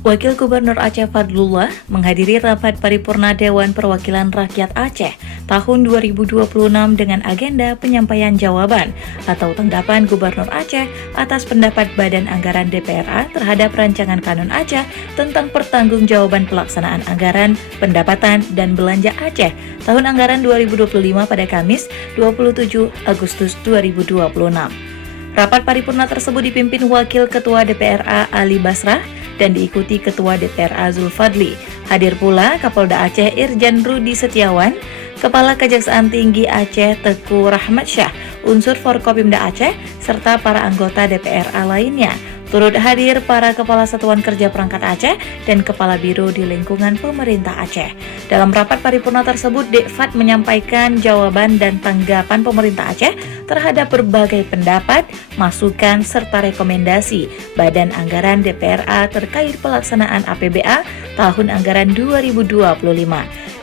Wakil Gubernur Aceh Fadlullah menghadiri rapat paripurna Dewan Perwakilan Rakyat Aceh tahun 2026 dengan agenda penyampaian jawaban atau tanggapan Gubernur Aceh atas pendapat Badan Anggaran DPRA terhadap Rancangan Kanun Aceh tentang pertanggungjawaban pelaksanaan anggaran, pendapatan, dan belanja Aceh tahun anggaran 2025 pada Kamis 27 Agustus 2026. Rapat paripurna tersebut dipimpin Wakil Ketua DPRA Ali Basrah dan diikuti Ketua DPRA Zulfadli. Hadir pula Kapolda Aceh Irjen Rudi Setiawan, Kepala Kejaksaan Tinggi Aceh Teku Rahmat Syah, unsur Forkopimda Aceh, serta para anggota DPRA lainnya. Turut hadir para Kepala Satuan Kerja Perangkat Aceh dan Kepala Biro di lingkungan pemerintah Aceh. Dalam rapat paripurna tersebut, Dekfat menyampaikan jawaban dan tanggapan pemerintah Aceh terhadap berbagai pendapat, masukan, serta rekomendasi Badan Anggaran DPRA terkait pelaksanaan APBA tahun anggaran 2025.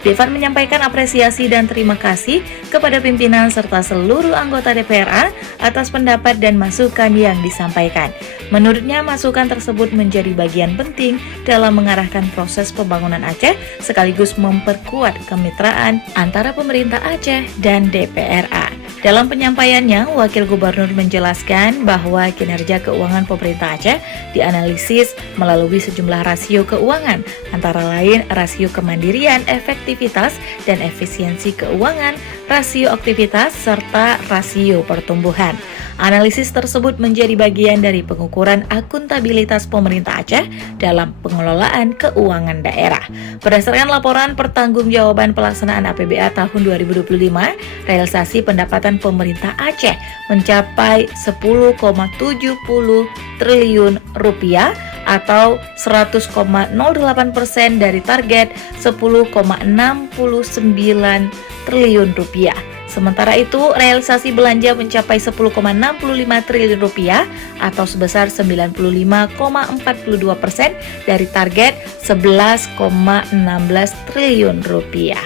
Dekfat menyampaikan apresiasi dan terima kasih kepada pimpinan serta seluruh anggota DPRA atas pendapat dan masukan yang disampaikan. Menurutnya, masukan tersebut menjadi bagian penting dalam mengarahkan proses pembangunan Aceh sekaligus memperkuat kemitraan antara pemerintah Aceh dan DPRA. Dalam penyampaiannya, Wakil Gubernur menjelaskan bahwa kinerja keuangan pemerintah Aceh dianalisis melalui sejumlah rasio keuangan, antara lain rasio kemandirian, efektivitas, dan efisiensi keuangan, rasio aktivitas, serta rasio pertumbuhan. Analisis tersebut menjadi bagian dari pengukuran akuntabilitas pemerintah Aceh dalam pengelolaan keuangan daerah. Berdasarkan laporan pertanggungjawaban pelaksanaan APBA tahun 2025, realisasi pendapatan pemerintah Aceh mencapai 10,70 triliun rupiah atau 100,08% dari target 10,69 triliun rupiah. Sementara itu, realisasi belanja mencapai 10,65 triliun rupiah atau sebesar 95,42% dari target 11,16 triliun rupiah.